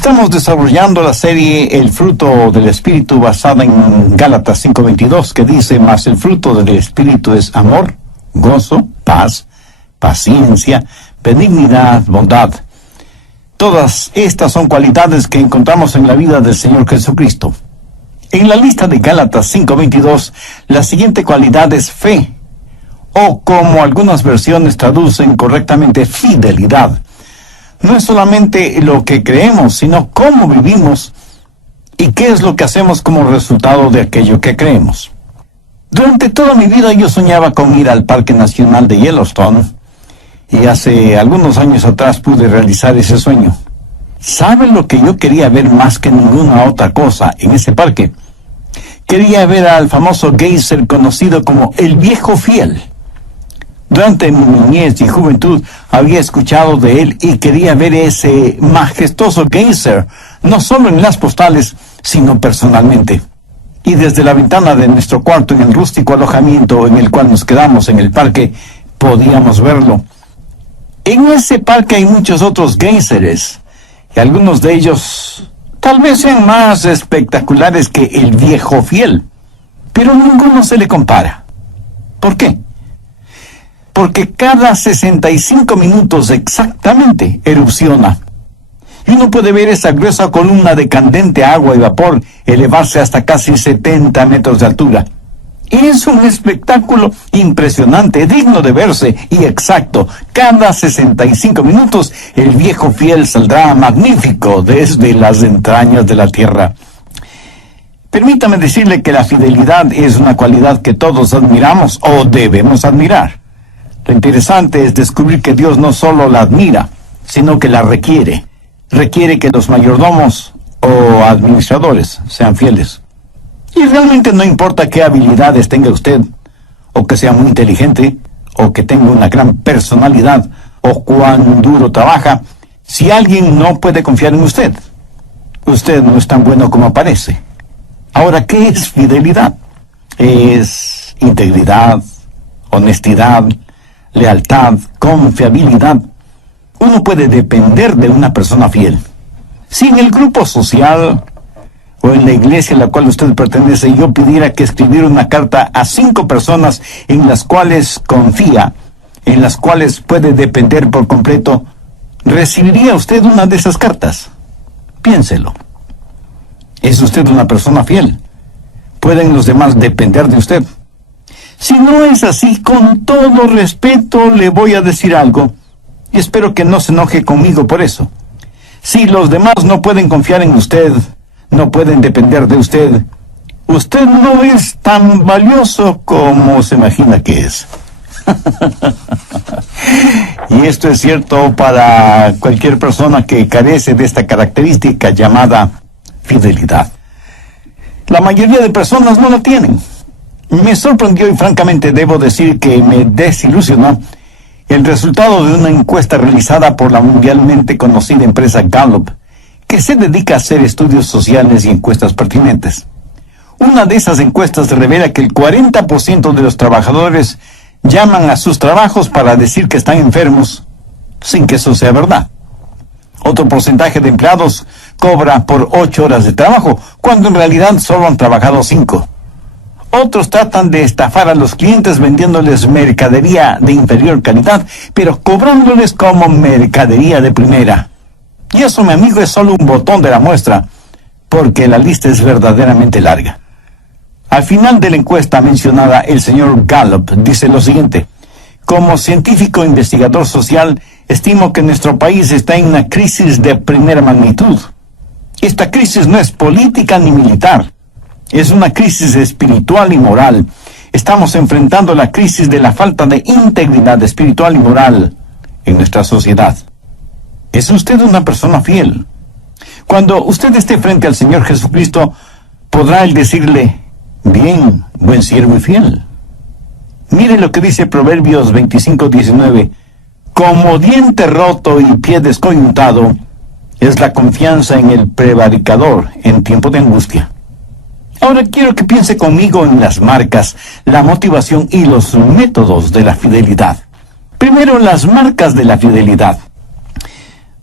Estamos desarrollando la serie El fruto del Espíritu basada en Gálatas 5:22, que dice: mas el fruto del Espíritu es amor, gozo, paz, paciencia, benignidad, bondad. Todas estas son cualidades que encontramos en la vida del Señor Jesucristo. En la lista de Gálatas 5:22, la siguiente cualidad es fe, o como algunas versiones traducen correctamente, fidelidad. No es solamente lo que creemos, sino cómo vivimos y qué es lo que hacemos como resultado de aquello que creemos. Durante toda mi vida yo soñaba con ir al Parque Nacional de Yellowstone, y hace algunos años atrás pude realizar ese sueño. ¿Saben lo que yo quería ver más que ninguna otra cosa en ese parque? Quería ver al famoso geyser conocido como el Viejo Fiel. Durante mi niñez y juventud había escuchado de él y quería ver ese majestuoso geyser, no solo en las postales, sino personalmente. Y desde la ventana de nuestro cuarto en el rústico alojamiento en el cual nos quedamos en el parque, podíamos verlo. En ese parque hay muchos otros geyseres, y algunos de ellos tal vez sean más espectaculares que el Viejo Fiel, pero ninguno se le compara. ¿Por qué? Porque cada 65 minutos exactamente erupciona. Y uno puede ver esa gruesa columna de candente agua y vapor elevarse hasta casi 70 metros de altura. Es un espectáculo impresionante, digno de verse y exacto. Cada 65 minutos el Viejo Fiel saldrá magnífico desde las entrañas de la tierra. Permítame decirle que la fidelidad es una cualidad que todos admiramos o debemos admirar. Lo interesante es descubrir que Dios no solo la admira, sino que la requiere. Requiere que los mayordomos o administradores sean fieles. Y realmente no importa qué habilidades tenga usted, o que sea muy inteligente, o que tenga una gran personalidad, o cuán duro trabaja, si alguien no puede confiar en usted, usted no es tan bueno como parece. Ahora, ¿qué es fidelidad? Es integridad, honestidad, lealtad, confiabilidad. Uno puede depender de una persona fiel. Si en el grupo social o en la iglesia a la cual usted pertenece yo pidiera que escribiera una carta a 5 personas en las cuales confía, en las cuales puede depender por completo, ¿recibiría usted una de esas cartas? Piénselo. ¿Es usted una persona fiel? ¿Pueden los demás depender de usted? Si no es así, con todo respeto le voy a decir algo, y espero que no se enoje conmigo por eso. Si los demás no pueden confiar en usted, no pueden depender de usted, usted no es tan valioso como se imagina que es. Y esto es cierto para cualquier persona que carece de esta característica llamada fidelidad. La mayoría de personas no la tienen. Me sorprendió y francamente debo decir que me desilusionó el resultado de una encuesta realizada por la mundialmente conocida empresa Gallup, que se dedica a hacer estudios sociales y encuestas pertinentes. Una de esas encuestas revela que el 40% de los trabajadores llaman a sus trabajos para decir que están enfermos, sin que eso sea verdad. Otro porcentaje de empleados cobra por 8 horas de trabajo, cuando en realidad solo han trabajado 5. Otros tratan de estafar a los clientes vendiéndoles mercadería de inferior calidad, pero cobrándoles como mercadería de primera. Y eso, mi amigo, es solo un botón de la muestra, porque la lista es verdaderamente larga. Al final de la encuesta mencionada, el señor Gallup dice lo siguiente: como científico investigador social, estimo que nuestro país está en una crisis de primera magnitud. Esta crisis no es política ni militar. Es una crisis espiritual y moral. Estamos enfrentando la crisis de la falta de integridad espiritual y moral en nuestra sociedad. ¿Es usted una persona fiel? Cuando usted esté frente al Señor Jesucristo, podrá Él decirle: bien, buen siervo y fiel. Mire lo que dice Proverbios 25:19. Como diente roto y pie descoyuntado es la confianza en el prevaricador en tiempo de angustia. Ahora quiero que piense conmigo en las marcas, la motivación y los métodos de la fidelidad. Primero, las marcas de la fidelidad.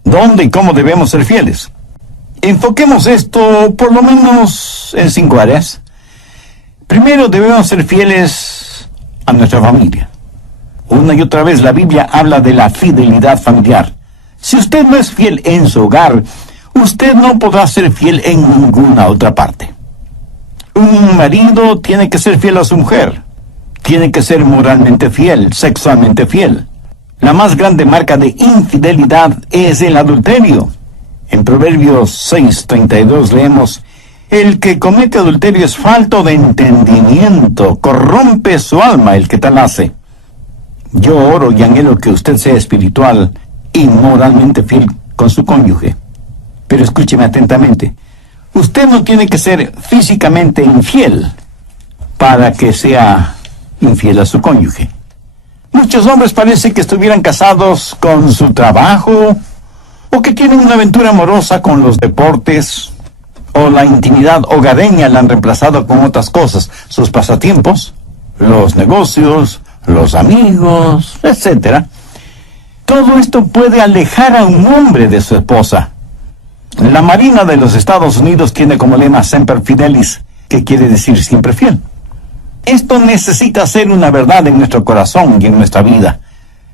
¿Dónde y cómo debemos ser fieles? Enfoquemos esto por lo menos en 5 áreas. Primero, debemos ser fieles a nuestra familia. Una y otra vez la Biblia habla de la fidelidad familiar. Si usted no es fiel en su hogar, usted no podrá ser fiel en ninguna otra parte. Un marido tiene que ser fiel a su mujer. Tiene que ser moralmente fiel, sexualmente fiel. La más grande marca de infidelidad es el adulterio. En Proverbios 6:32 leemos: el que comete adulterio es falto de entendimiento, corrompe su alma el que tal hace. Yo oro y anhelo que usted sea espiritual y moralmente fiel con su cónyuge. Pero escúcheme atentamente. Usted no tiene que ser físicamente infiel para que sea infiel a su cónyuge. Muchos hombres parece que estuvieran casados con su trabajo, o que tienen una aventura amorosa con los deportes, o la intimidad hogareña la han reemplazado con otras cosas, sus pasatiempos, los negocios, los amigos, etc. Todo esto puede alejar a un hombre de su esposa. La Marina de los Estados Unidos tiene como lema Semper Fidelis, que quiere decir siempre fiel. Esto necesita ser una verdad en nuestro corazón y en nuestra vida.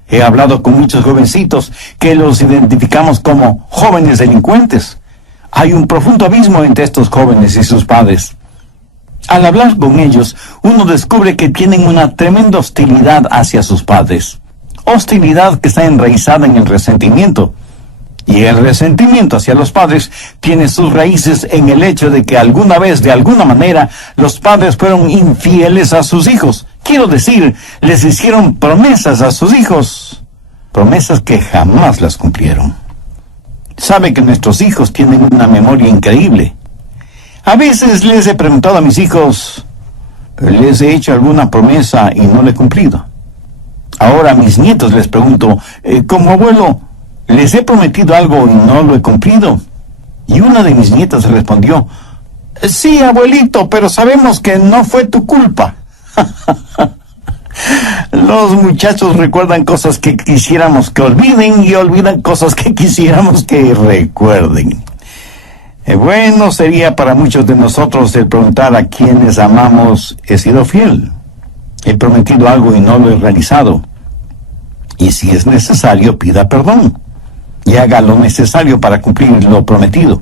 He hablado con muchos jovencitos que los identificamos como jóvenes delincuentes. Hay un profundo abismo entre estos jóvenes y sus padres. Al hablar con ellos, uno descubre que tienen una tremenda hostilidad hacia sus padres. Hostilidad que está enraizada en el resentimiento. Y el resentimiento hacia los padres tiene sus raíces en el hecho de que alguna vez, de alguna manera, los padres fueron infieles a sus hijos. Quiero decir, les hicieron promesas a sus hijos, promesas que jamás las cumplieron. Sabe que nuestros hijos tienen una memoria increíble. A veces les he preguntado a mis hijos, les he hecho alguna promesa y no la he cumplido. Ahora a mis nietos les pregunto, como abuelo, les he prometido algo y no lo he cumplido. Y una de mis nietas respondió, sí, abuelito, pero sabemos que no fue tu culpa. Los muchachos recuerdan cosas que quisiéramos que olviden y olvidan cosas que quisiéramos que recuerden. Bueno, sería para muchos de nosotros el preguntar a quienes amamos, ¿he sido fiel? He prometido algo y no lo he realizado. Y si es necesario, pida perdón y haga lo necesario para cumplir lo prometido.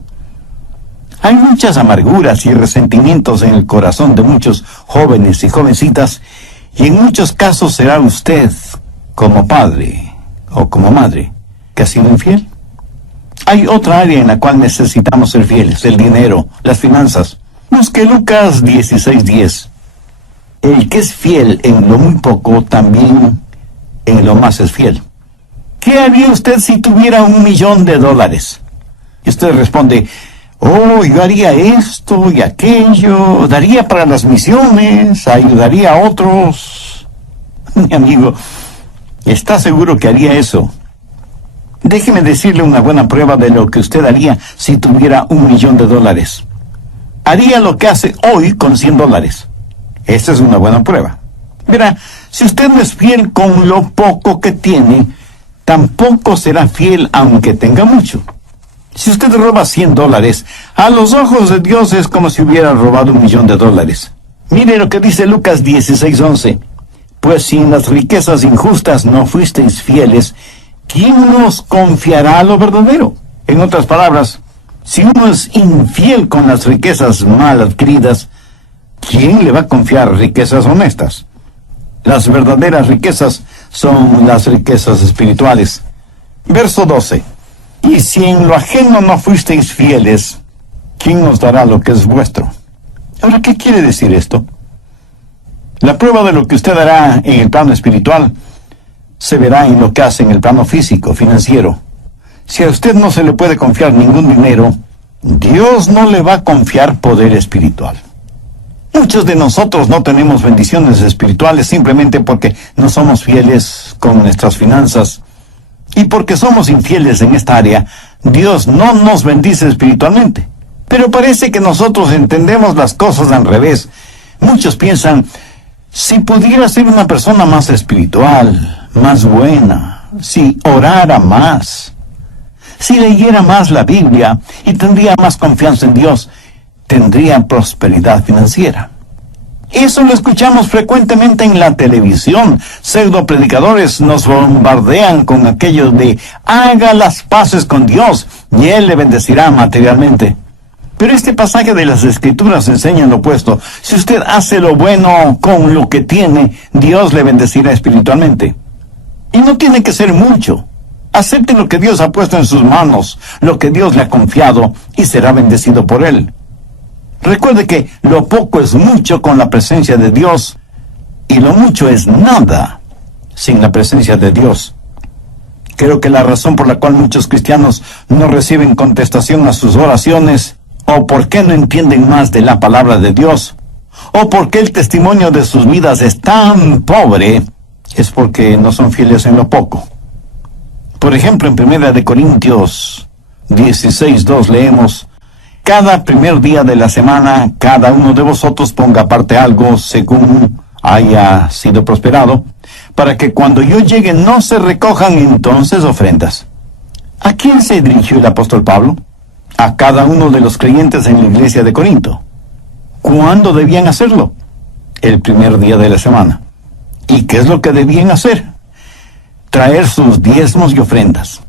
Hay muchas amarguras y resentimientos en el corazón de muchos jóvenes y jovencitas, y en muchos casos será usted, como padre o como madre, que ha sido infiel. Hay otra área en la cual necesitamos ser fieles: el dinero, las finanzas. Busque Lucas 16:10. El que es fiel en lo muy poco, también en lo más es fiel. ¿Qué haría usted si tuviera $1,000,000? Y usted responde, oh, yo haría esto y aquello, daría para las misiones, ayudaría a otros. Mi amigo, ¿está seguro que haría eso? Déjeme decirle una buena prueba de lo que usted haría si tuviera $1,000,000. Haría lo que hace hoy con $100. Esa es una buena prueba. Verá, si usted no es fiel con lo poco que tiene, tampoco será fiel aunque tenga mucho. Si usted roba $100, a los ojos de Dios es como si hubiera robado $1,000,000. Mire lo que dice Lucas 16:11. Pues si en las riquezas injustas no fuisteis fieles, ¿quién nos confiará lo verdadero? En otras palabras, si uno es infiel con las riquezas mal adquiridas, ¿quién le va a confiar riquezas honestas? Las verdaderas riquezas son las riquezas espirituales. Verso 12. Y si en lo ajeno no fuisteis fieles, ¿quién nos dará lo que es vuestro? Ahora, ¿qué quiere decir esto? La prueba de lo que usted hará en el plano espiritual se verá en lo que hace en el plano físico, financiero. Si a usted no se le puede confiar ningún dinero, Dios no le va a confiar poder espiritual. Muchos de nosotros no tenemos bendiciones espirituales simplemente porque no somos fieles con nuestras finanzas. Y porque somos infieles en esta área, Dios no nos bendice espiritualmente. Pero parece que nosotros entendemos las cosas al revés. Muchos piensan, si pudiera ser una persona más espiritual, más buena, si orara más, si leyera más la Biblia y tendría más confianza en Dios, tendría prosperidad financiera. Eso lo escuchamos frecuentemente en la televisión. Pseudo predicadores nos bombardean con aquello de haga las paces con Dios y Él le bendecirá materialmente. Pero este pasaje de las Escrituras enseña lo opuesto. Si usted hace lo bueno con lo que tiene, Dios le bendecirá espiritualmente. Y no tiene que ser mucho. Acepte lo que Dios ha puesto en sus manos, lo que Dios le ha confiado, y será bendecido por Él. Recuerde que lo poco es mucho con la presencia de Dios, y lo mucho es nada sin la presencia de Dios. Creo que la razón por la cual muchos cristianos no reciben contestación a sus oraciones, o por qué no entienden más de la palabra de Dios, o por qué el testimonio de sus vidas es tan pobre, es porque no son fieles en lo poco. Por ejemplo, en 1 Corintios 16:2 leemos: cada primer día de la semana, cada uno de vosotros ponga aparte algo según haya sido prosperado, para que cuando yo llegue no se recojan entonces ofrendas. ¿A quién se dirigió el apóstol Pablo? A cada uno de los creyentes en la iglesia de Corinto. ¿Cuándo debían hacerlo? El primer día de la semana. ¿Y qué es lo que debían hacer? Traer sus diezmos y ofrendas.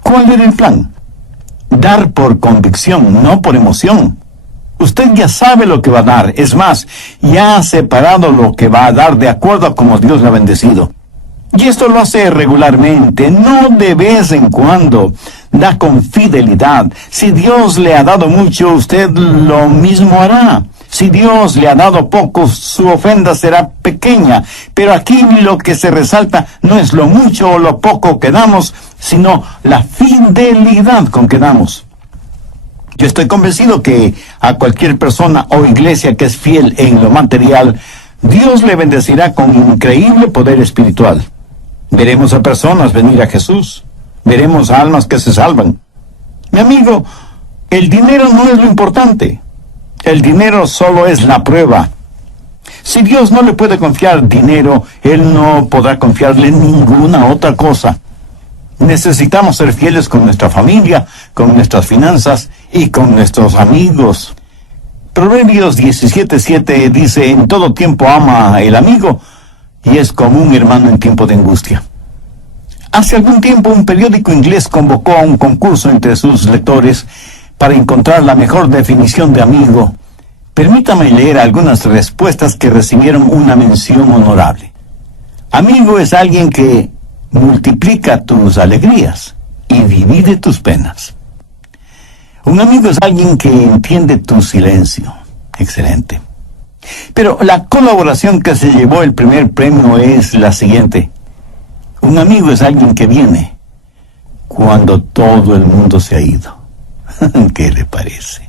¿Cuál era el plan? Dar por convicción, no por emoción. Usted ya sabe lo que va a dar. Es más, ya ha separado lo que va a dar de acuerdo a como Dios le ha bendecido. Y esto lo hace regularmente, no de vez en cuando. Da con fidelidad. Si Dios le ha dado mucho, usted lo mismo hará. Si Dios le ha dado poco, su ofrenda será pequeña. Pero aquí lo que se resalta no es lo mucho o lo poco que damos, sino la fidelidad con que damos. Yo estoy convencido que a cualquier persona o iglesia que es fiel en lo material, Dios le bendecirá con increíble poder espiritual. Veremos a personas venir a Jesús. Veremos a almas que se salvan. Mi amigo, el dinero no es lo importante. El dinero solo es la prueba. Si Dios no le puede confiar dinero, Él no podrá confiarle ninguna otra cosa. Necesitamos ser fieles con nuestra familia, con nuestras finanzas y con nuestros amigos. Proverbios 17:7 dice: en todo tiempo ama el amigo, y es como un hermano en tiempo de angustia. Hace algún tiempo un periódico inglés convocó a un concurso entre sus lectores para encontrar la mejor definición de amigo. Permítame leer algunas respuestas que recibieron una mención honorable. Amigo es alguien que multiplica tus alegrías y divide tus penas. Un amigo es alguien que entiende tu silencio. Excelente. Pero la colaboración que se llevó el primer premio es la siguiente. Un amigo es alguien que viene cuando todo el mundo se ha ido. ¿Qué le parece?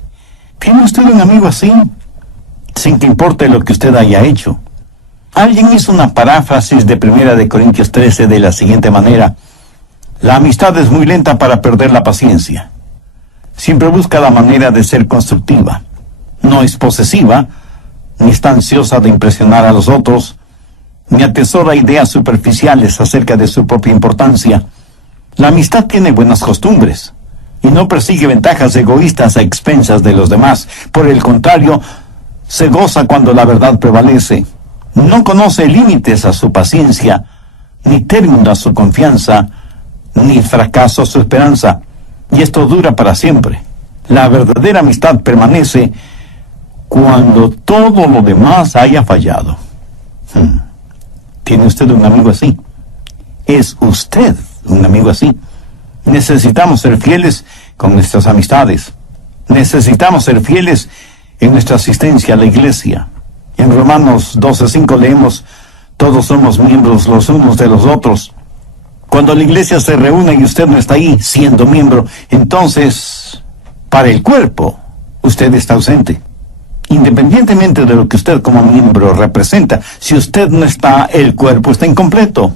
¿Tiene usted un amigo así? Sin que importe lo que usted haya hecho. Alguien hizo una paráfrasis de 1 Corintios 13 de la siguiente manera: la amistad es muy lenta para perder la paciencia. Siempre busca la manera de ser constructiva. No es posesiva, ni está ansiosa de impresionar a los otros, ni atesora ideas superficiales acerca de su propia importancia. La amistad tiene buenas costumbres y no persigue ventajas egoístas a expensas de los demás. Por el contrario, se goza cuando la verdad prevalece. No conoce límites a su paciencia, ni término a su confianza, ni fracaso a su esperanza. Y esto dura para siempre. La verdadera amistad permanece cuando todo lo demás haya fallado. ¿Tiene usted un amigo así? ¿Es usted un amigo así? Necesitamos ser fieles con nuestras amistades. Necesitamos ser fieles en nuestra asistencia a la iglesia. En Romanos 12:5 leemos: todos somos miembros los unos de los otros. Cuando la iglesia se reúne y usted no está ahí siendo miembro, entonces, para el cuerpo, usted está ausente. Independientemente de lo que usted como miembro representa, si usted no está, el cuerpo está incompleto.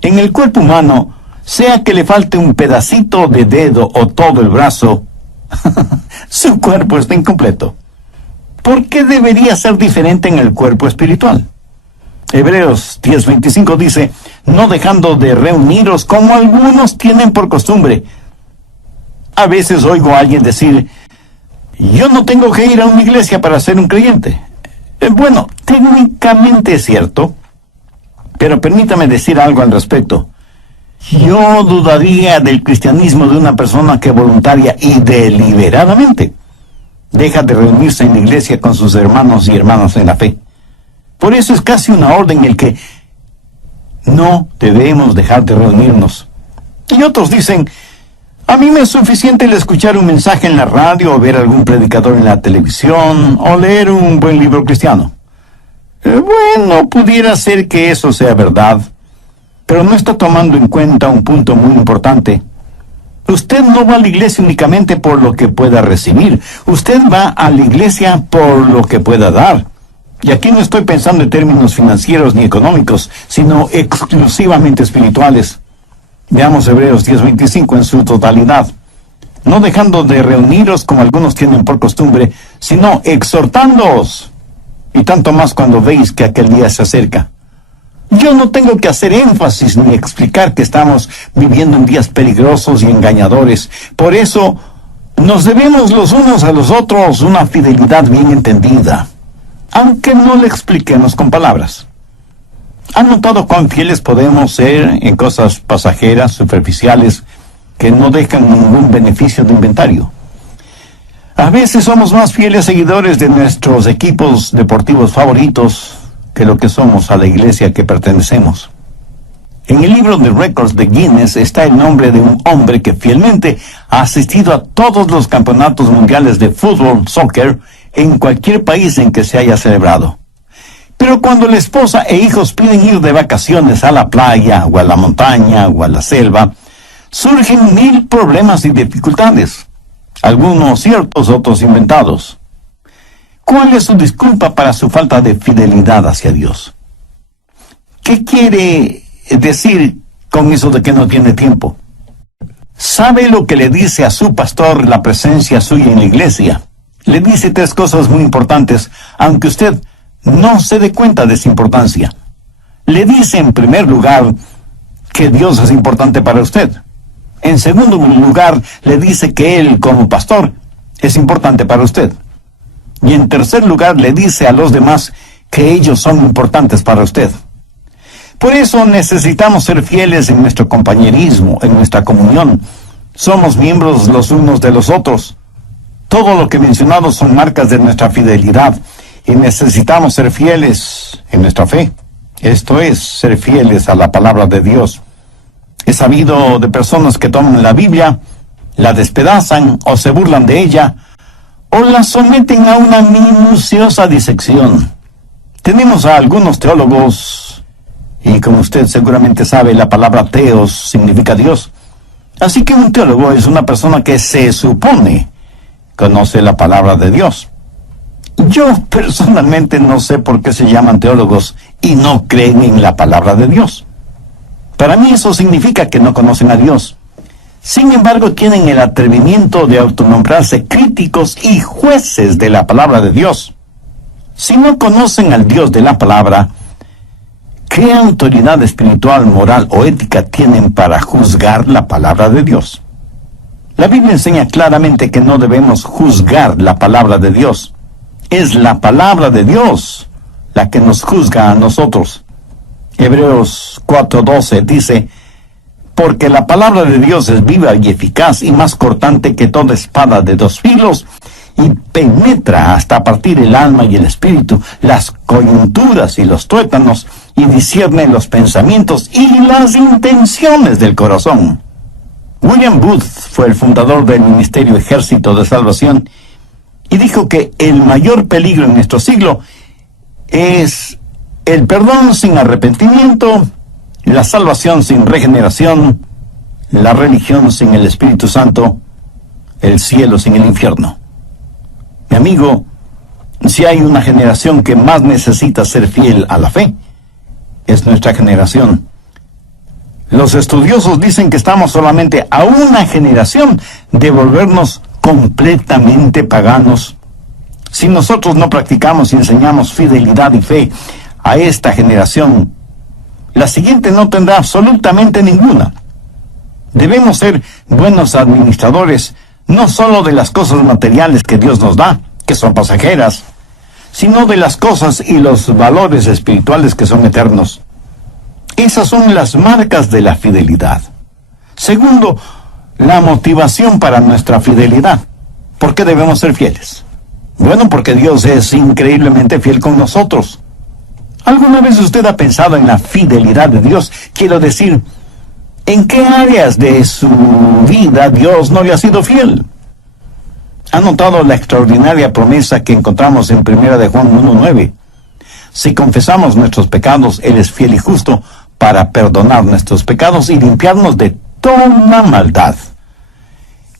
En el cuerpo humano, sea que le falte un pedacito de dedo o todo el brazo, su cuerpo está incompleto. ¿Por qué debería ser diferente en el cuerpo espiritual? Hebreos 10:25 dice: no dejando de reuniros como algunos tienen por costumbre, A veces oigo a alguien decir, yo no tengo que ir a una iglesia para ser un creyente. Bueno, técnicamente es cierto, pero permítame decir algo al respecto. Yo dudaría del cristianismo de una persona que voluntaria y deliberadamente deja de reunirse en la iglesia con sus hermanos y hermanas en la fe. Por eso es casi una orden el que no debemos dejar de reunirnos. Y otros dicen, a mí me es suficiente el escuchar un mensaje en la radio, o ver algún predicador en la televisión, o leer un buen libro cristiano. Bueno, pudiera ser que eso sea verdad, pero no está tomando en cuenta un punto muy importante. Usted no va a la iglesia únicamente por lo que pueda recibir. Usted va a la iglesia por lo que pueda dar. Y aquí no estoy pensando en términos financieros ni económicos, sino exclusivamente espirituales. Veamos Hebreos 10:25 en su totalidad. No dejando de reuniros como algunos tienen por costumbre, sino exhortándoos. Y tanto más cuando veis que aquel día se acerca. Yo no tengo que hacer énfasis ni explicar que estamos viviendo en días peligrosos y engañadores. Por eso nos debemos los unos a los otros una fidelidad bien entendida, aunque no le expliquemos con palabras. ¿Han notado cuán fieles podemos ser en cosas pasajeras, superficiales, que no dejan ningún beneficio de inventario? A veces somos más fieles seguidores de nuestros equipos deportivos favoritos que lo que somos a la iglesia que pertenecemos. En el libro de récords de Guinness está el nombre de un hombre que fielmente ha asistido a todos los campeonatos mundiales de fútbol, soccer, en cualquier país en que se haya celebrado. Pero cuando la esposa e hijos piden ir de vacaciones a la playa, o a la montaña, o a la selva, surgen 1000 problemas y dificultades. Algunos ciertos, otros inventados. ¿Cuál es su disculpa para su falta de fidelidad hacia Dios? ¿Qué quiere decir con eso de que no tiene tiempo? ¿Sabe lo que le dice a su pastor la presencia suya en la iglesia? Le dice 3 cosas muy importantes, aunque usted no se dé cuenta de su importancia. Le dice en primer lugar que Dios es importante para usted. En segundo lugar, le dice que Él, como pastor, es importante para usted. Y en tercer lugar, le dice a los demás que ellos son importantes para usted. Por eso necesitamos ser fieles en nuestro compañerismo, en nuestra comunión. Somos miembros los unos de los otros. Todo lo que he mencionado son marcas de nuestra fidelidad. Y necesitamos ser fieles en nuestra fe. Esto es, ser fieles a la palabra de Dios. He sabido de personas que toman la Biblia, la despedazan o se burlan de ella, o la someten a una minuciosa disección. Tenemos a algunos teólogos, y como usted seguramente sabe, la palabra teos significa Dios. Así que un teólogo es una persona que se supone conoce la palabra de Dios. Yo personalmente no sé por qué se llaman teólogos y no creen en la palabra de Dios. Para mí eso significa que no conocen a Dios. Sin embargo, tienen el atrevimiento de autonombrarse críticos y jueces de la palabra de Dios. Si no conocen al Dios de la palabra, ¿qué autoridad espiritual, moral o ética tienen para juzgar la palabra de Dios? La Biblia enseña claramente que no debemos juzgar la palabra de Dios. Es la palabra de Dios la que nos juzga a nosotros. Hebreos 4:12 dice, porque la palabra de Dios es viva y eficaz y más cortante que toda espada de 2 filos y penetra hasta partir el alma y el espíritu, las coyunturas y los tuétanos y discierne los pensamientos y las intenciones del corazón. William Booth fue el fundador del Ministerio Ejército de Salvación y dijo que el mayor peligro en nuestro siglo es el perdón sin arrepentimiento, la salvación sin regeneración, la religión sin el Espíritu Santo, el cielo sin el infierno. Mi amigo, si hay una generación que más necesita ser fiel a la fe, es nuestra generación. Los estudiosos dicen que estamos solamente a una generación de volvernos completamente paganos. Si nosotros no practicamos y enseñamos fidelidad y fe a esta generación, la siguiente no tendrá absolutamente ninguna. Debemos ser buenos administradores No solo de las cosas materiales que Dios nos da, que son pasajeras, sino de las cosas y los valores espirituales que son eternos. Esas son las marcas de la fidelidad. Segundo, la motivación para nuestra fidelidad. ¿Por qué debemos ser fieles? Bueno, porque Dios es increíblemente fiel con nosotros. ¿Alguna vez usted ha pensado en la fidelidad de Dios? Quiero decir, ¿en qué áreas de su vida Dios no le ha sido fiel? ¿Ha notado la extraordinaria promesa que encontramos en 1 de Juan 1:9? Si confesamos nuestros pecados, Él es fiel y justo para perdonar nuestros pecados y limpiarnos de toda maldad.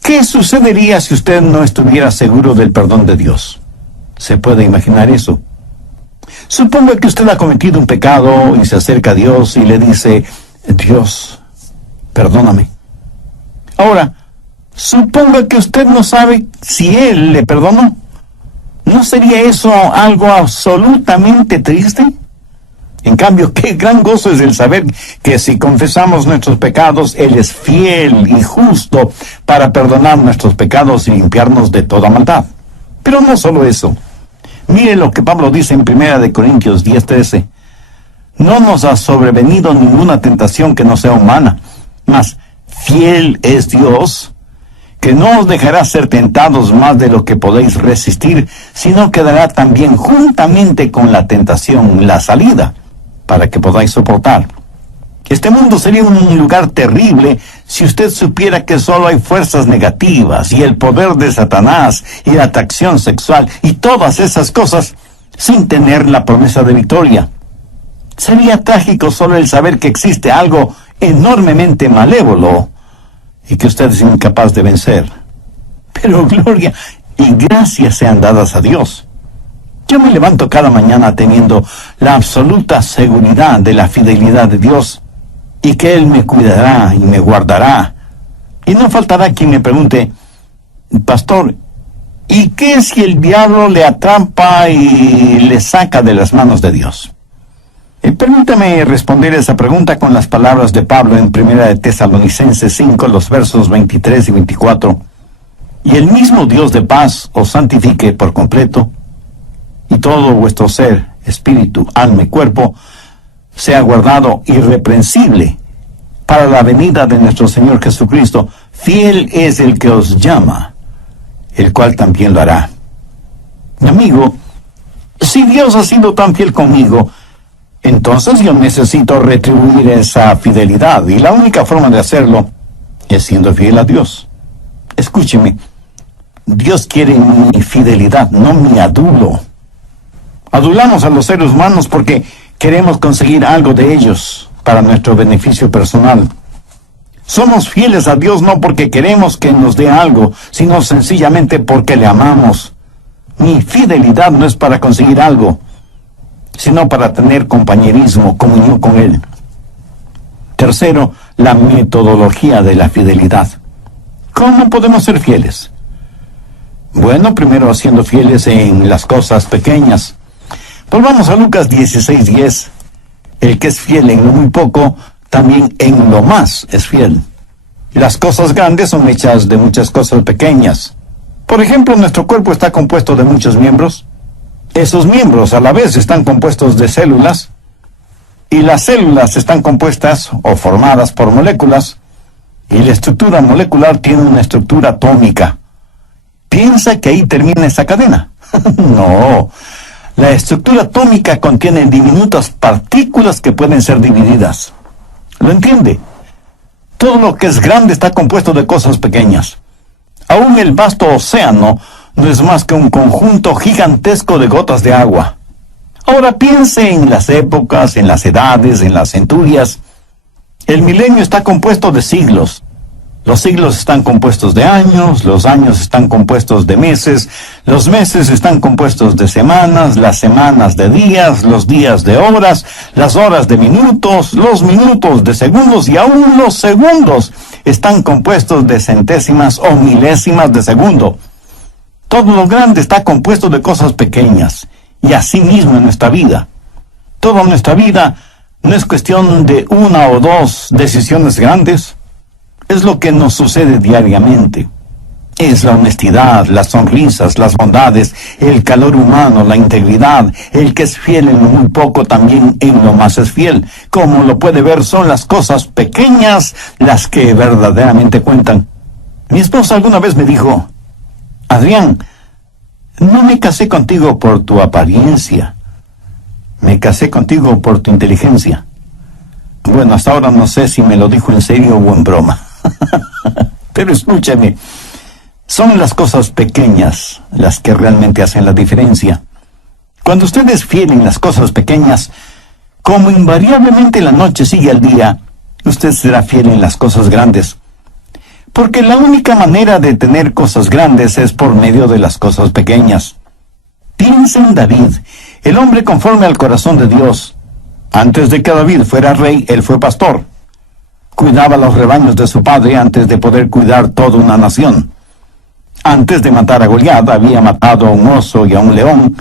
¿Qué sucedería si usted no estuviera seguro del perdón de Dios? ¿Se puede imaginar eso? Suponga que usted ha cometido un pecado y se acerca a Dios y le dice, Dios, perdóname. Ahora, suponga que usted no sabe si Él le perdonó. ¿No sería eso algo absolutamente triste? En cambio, qué gran gozo es el saber que si confesamos nuestros pecados, Él es fiel y justo para perdonar nuestros pecados y limpiarnos de toda maldad. Pero no solo eso. Mire lo que Pablo dice en 1 Corintios 10:13. No nos ha sobrevenido ninguna tentación que no sea humana, mas fiel es Dios, que no os dejará ser tentados más de lo que podéis resistir, sino que dará también juntamente con la tentación la salida, para que podáis soportar. Este mundo sería un lugar terrible si usted supiera que solo hay fuerzas negativas y el poder de Satanás y la atracción sexual y todas esas cosas sin tener la promesa de victoria. Sería trágico solo el saber que existe algo enormemente malévolo y que usted es incapaz de vencer. Pero gloria y gracias sean dadas a Dios. Yo me levanto cada mañana teniendo la absoluta seguridad de la fidelidad de Dios y que Él me cuidará y me guardará. Y no faltará quien me pregunte, pastor, ¿y qué si el diablo le atrapa y le saca de las manos de Dios? Permítame responder esa pregunta con las palabras de Pablo en 1 de Tesalonicenses 5, los versos 23 y 24. Y el mismo Dios de paz os santifique por completo, y todo vuestro ser, espíritu, alma y cuerpo, sea guardado irreprensible para la venida de nuestro Señor Jesucristo. Fiel es el que os llama, el cual también lo hará. Mi amigo, si Dios ha sido tan fiel conmigo, entonces yo necesito retribuir esa fidelidad, y la única forma de hacerlo es siendo fiel a Dios. Escúcheme, Dios quiere mi fidelidad, no mi adulo. Adulamos a los seres humanos porque queremos conseguir algo de ellos para nuestro beneficio personal. Somos fieles a Dios no porque queremos que nos dé algo, sino sencillamente porque le amamos. Mi fidelidad no es para conseguir algo, sino para tener compañerismo, comunión con Él. Tercero, la metodología de la fidelidad. ¿Cómo podemos ser fieles? Bueno, primero siendo fieles en las cosas pequeñas. Volvamos a Lucas 16:10. El que es fiel en lo muy poco, también en lo más es fiel. Las cosas grandes son hechas de muchas cosas pequeñas. Por ejemplo, nuestro cuerpo está compuesto de muchos miembros. Esos miembros a la vez están compuestos de células, y las células están compuestas o formadas por moléculas, y la estructura molecular tiene una estructura atómica. ¿Piensa que ahí termina esa cadena? No. La estructura atómica contiene diminutas partículas que pueden ser divididas. ¿Lo entiende? Todo lo que es grande está compuesto de cosas pequeñas. Aún el vasto océano no es más que un conjunto gigantesco de gotas de agua. Ahora piense en las épocas, en las edades, en las centurias. El milenio está compuesto de siglos. Los siglos están compuestos de años, los años están compuestos de meses, los meses están compuestos de semanas, las semanas de días, los días de horas, las horas de minutos, los minutos de segundos, y aún los segundos están compuestos de centésimas o milésimas de segundo. Todo lo grande está compuesto de cosas pequeñas, y así mismo en nuestra vida. Toda nuestra vida no es cuestión de una o dos decisiones grandes. Es lo que nos sucede diariamente. Es la honestidad, las sonrisas, las bondades, el calor humano, la integridad. El que es fiel en lo muy poco, también en lo más es fiel. Como lo puede ver, son las cosas pequeñas las que verdaderamente cuentan. Mi esposa alguna vez me dijo: Adrián, no me casé contigo por tu apariencia. Me casé contigo por tu inteligencia. Bueno, hasta ahora no sé si me lo dijo en serio o en broma. Pero escúchame. Son las cosas pequeñas las que realmente hacen la diferencia. Cuando usted es fiel en las cosas pequeñas, como invariablemente la noche sigue al día, usted será fiel en las cosas grandes. Porque la única manera de tener cosas grandes es por medio de las cosas pequeñas. Piensa en David, el hombre conforme al corazón de Dios. Antes de que David fuera rey, él fue pastor. Cuidaba los rebaños de su padre antes de poder cuidar toda una nación. Antes de matar a Goliat, había matado a un oso y a un león,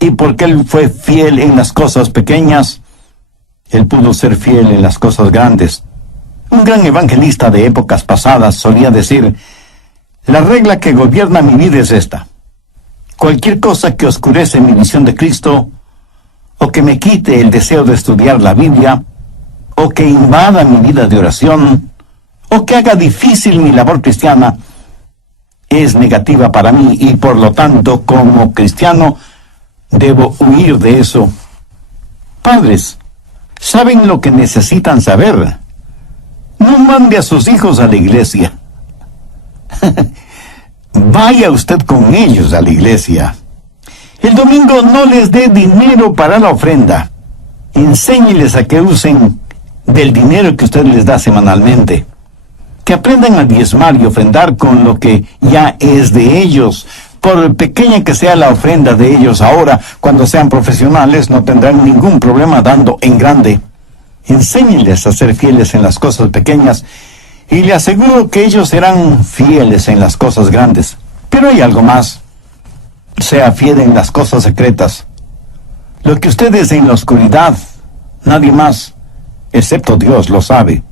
y porque él fue fiel en las cosas pequeñas, él pudo ser fiel en las cosas grandes. Un gran evangelista de épocas pasadas solía decir: la regla que gobierna mi vida es esta: cualquier cosa que oscurece mi visión de Cristo, o que me quite el deseo de estudiar la Biblia, o que invada mi vida de oración, o que haga difícil mi labor cristiana, es negativa para mí, y por lo tanto, como cristiano, debo huir de eso. Padres, ¿saben lo que necesitan saber? No mande a sus hijos a la iglesia. Vaya usted con ellos a la iglesia. El domingo no les dé dinero para la ofrenda. Enséñeles a que usen del dinero que usted les da semanalmente. Que aprendan a diezmar y ofrendar con lo que ya es de ellos. Por pequeña que sea la ofrenda de ellos ahora, cuando sean profesionales no tendrán ningún problema dando en grande. Enséñenles a ser fieles en las cosas pequeñas y le aseguro que ellos serán fieles en las cosas grandes. Pero hay algo más. Sea fiel en las cosas secretas. Lo que usted es en la oscuridad, nadie más, excepto Dios, lo sabe.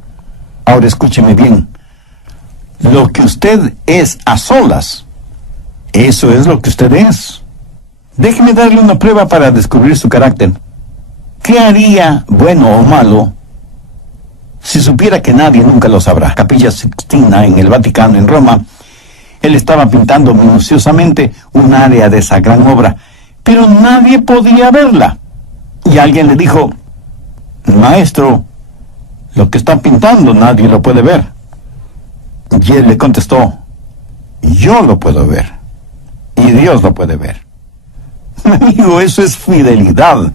Ahora escúcheme bien. Lo que usted es a solas, eso es lo que usted es. Déjeme darle una prueba para descubrir su carácter. ¿Qué haría, bueno o malo, si supiera que nadie nunca lo sabrá? Capilla Sixtina en el Vaticano, en Roma, él estaba pintando minuciosamente un área de esa gran obra, pero nadie podía verla. Y alguien le dijo: maestro, lo que está pintando nadie lo puede ver. Y él le contestó: yo lo puedo ver, y Dios lo puede ver. Amigo, eso es fidelidad.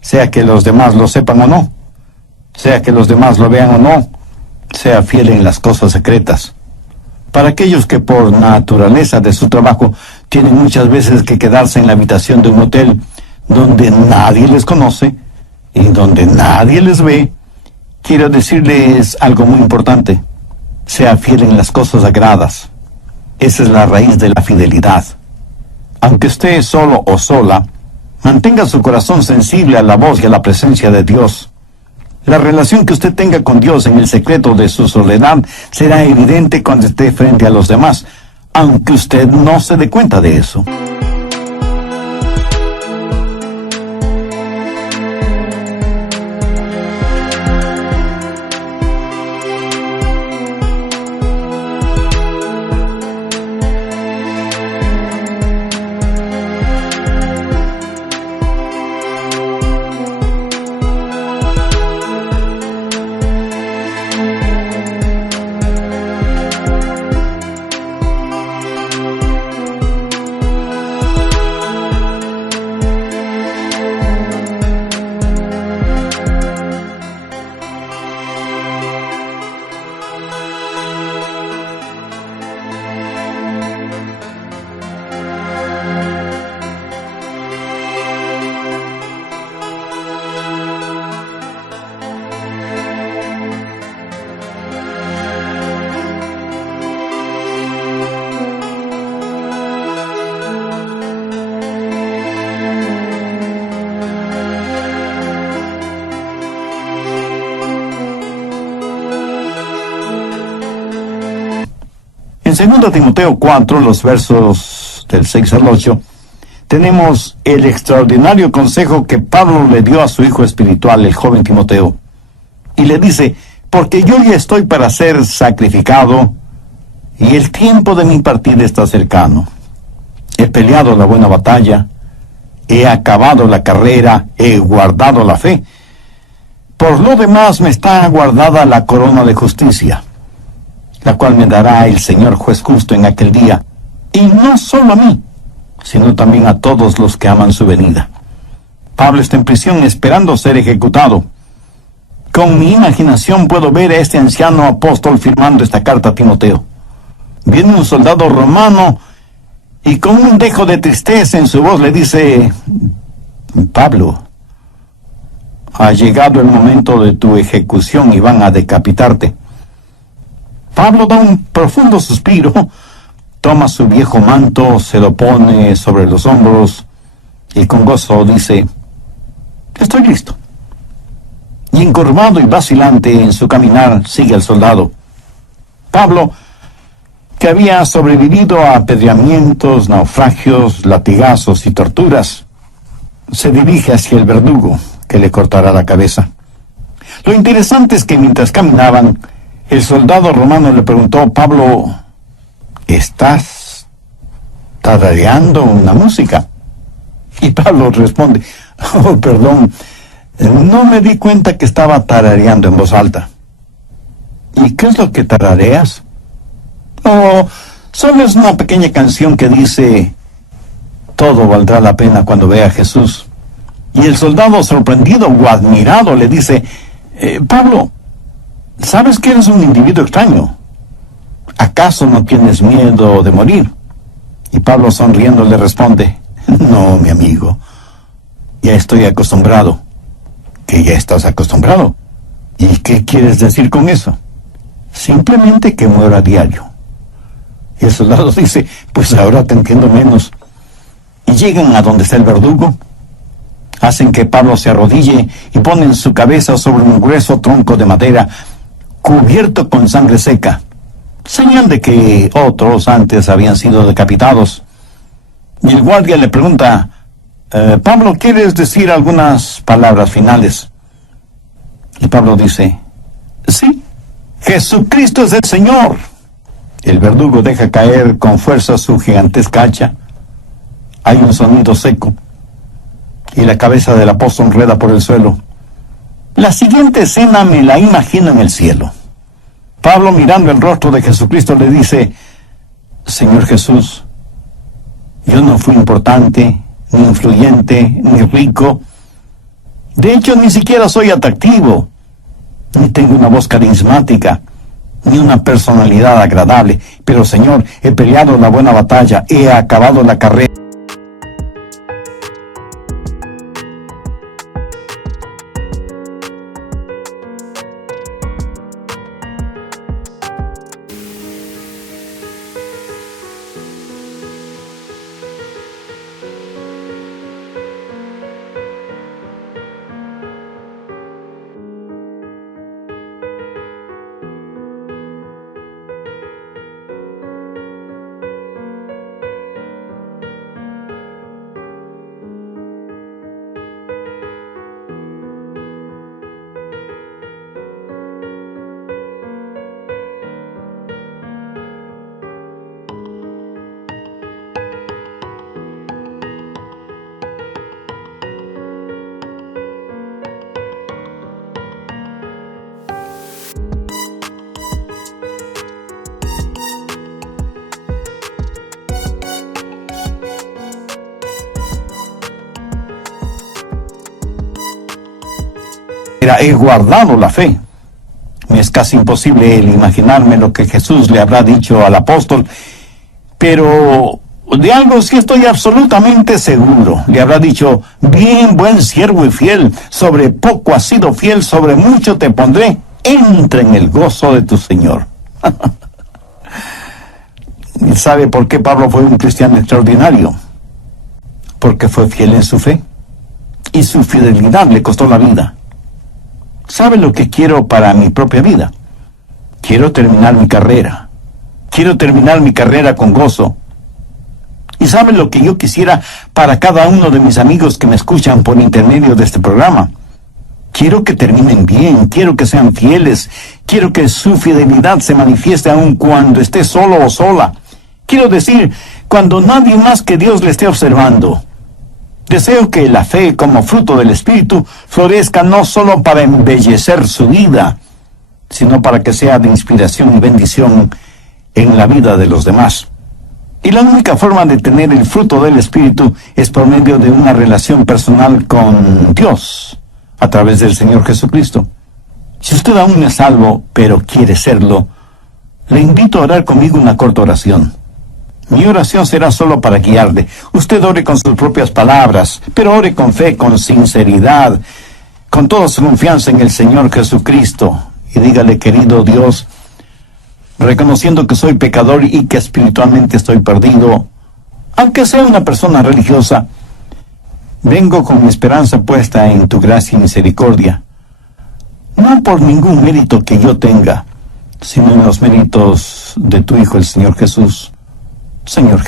Sea que los demás lo sepan o no, sea que los demás lo vean o no, sea fiel en las cosas secretas. Para aquellos que por naturaleza de su trabajo tienen muchas veces que quedarse en la habitación de un hotel donde nadie les conoce y donde nadie les ve, quiero decirles algo muy importante: sea fiel en las cosas sagradas. Esa es la raíz de la fidelidad. Aunque esté solo o sola, mantenga su corazón sensible a la voz y a la presencia de Dios. La relación que usted tenga con Dios en el secreto de su soledad será evidente cuando esté frente a los demás, aunque usted no se dé cuenta de eso. En 2 Timoteo 4, los versos del 6 al 8, tenemos el extraordinario consejo que Pablo le dio a su hijo espiritual, el joven Timoteo. Y le dice: porque yo ya estoy para ser sacrificado, y el tiempo de mi partida está cercano. He peleado la buena batalla, he acabado la carrera, he guardado la fe. Por lo demás me está guardada la corona de justicia, la cual me dará el Señor juez justo en aquel día, y no solo a mí, sino también a todos los que aman su venida. Pablo está en prisión esperando ser ejecutado. Con mi imaginación puedo ver a este anciano apóstol firmando esta carta a Timoteo. Viene un soldado romano y con un dejo de tristeza en su voz le dice: Pablo, ha llegado el momento de tu ejecución y van a decapitarte. Pablo da un profundo suspiro, toma su viejo manto, se lo pone sobre los hombros y con gozo dice: estoy listo. Y encorvado y vacilante en su caminar sigue el soldado. Pablo, que había sobrevivido a apedreamientos, naufragios, latigazos y torturas, se dirige hacia el verdugo, que le cortará la cabeza. Lo interesante es que mientras caminaban, el soldado romano le preguntó: Pablo, ¿estás tarareando una música? Y Pablo responde: oh, perdón, no me di cuenta que estaba tarareando en voz alta. ¿Y qué es lo que tarareas? Oh, solo es una pequeña canción que dice: todo valdrá la pena cuando vea a Jesús. Y el soldado, sorprendido o admirado, le dice: Pablo, ¿sabes que eres un individuo extraño? ¿Acaso no tienes miedo de morir? Y Pablo, sonriendo, le responde: no, mi amigo, ya estoy acostumbrado. ¿Que ya estás acostumbrado? ¿Y qué quieres decir con eso? Simplemente que muero a diario. Y el soldado dice: pues ahora te entiendo menos. Y llegan a donde está el verdugo. Hacen que Pablo se arrodille y ponen su cabeza sobre un grueso tronco de madera cubierto con sangre seca, señal de que otros antes habían sido decapitados. Y el guardia le pregunta: Pablo, ¿quieres decir algunas palabras finales? Y Pablo dice: sí, Jesucristo es el Señor. El verdugo deja caer con fuerza su gigantesca hacha. Hay un sonido seco y la cabeza del apóstol rueda por el suelo. La siguiente escena me la imagino en el cielo. Pablo, mirando el rostro de Jesucristo, le dice: Señor Jesús, yo no fui importante, ni influyente, ni rico. De hecho, ni siquiera soy atractivo, ni tengo una voz carismática, ni una personalidad agradable. Pero, Señor, he peleado la buena batalla, he acabado la carrera. He guardado la fe. Me es casi imposible el imaginarme lo que Jesús le habrá dicho al apóstol, pero de algo sí estoy absolutamente seguro. Le habrá dicho: bien, buen siervo y fiel, sobre poco has sido fiel, sobre mucho te pondré, entra en el gozo de tu Señor. ¿Sabe por qué Pablo fue un cristiano extraordinario? Porque fue fiel en su fe, y su fidelidad le costó la vida. ¿Sabe lo que quiero para mi propia vida? Quiero terminar mi carrera. Quiero terminar mi carrera con gozo. ¿Y saben lo que yo quisiera para cada uno de mis amigos que me escuchan por intermedio de este programa? Quiero que terminen bien, quiero que sean fieles, quiero que su fidelidad se manifieste aun cuando esté solo o sola. Quiero decir, cuando nadie más que Dios le esté observando. Deseo que la fe como fruto del Espíritu florezca no solo para embellecer su vida, sino para que sea de inspiración y bendición en la vida de los demás. Y la única forma de tener el fruto del Espíritu es por medio de una relación personal con Dios, a través del Señor Jesucristo. Si usted aún no es salvo, pero quiere serlo, le invito a orar conmigo una corta oración. Mi oración será solo para guiarle. Usted ore con sus propias palabras, pero ore con fe, con sinceridad, con toda su confianza en el Señor Jesucristo. Y dígale: querido Dios, reconociendo que soy pecador y que espiritualmente estoy perdido, aunque sea una persona religiosa, vengo con mi esperanza puesta en tu gracia y misericordia, no por ningún mérito que yo tenga, sino en los méritos de tu Hijo, el Señor Jesús. Señor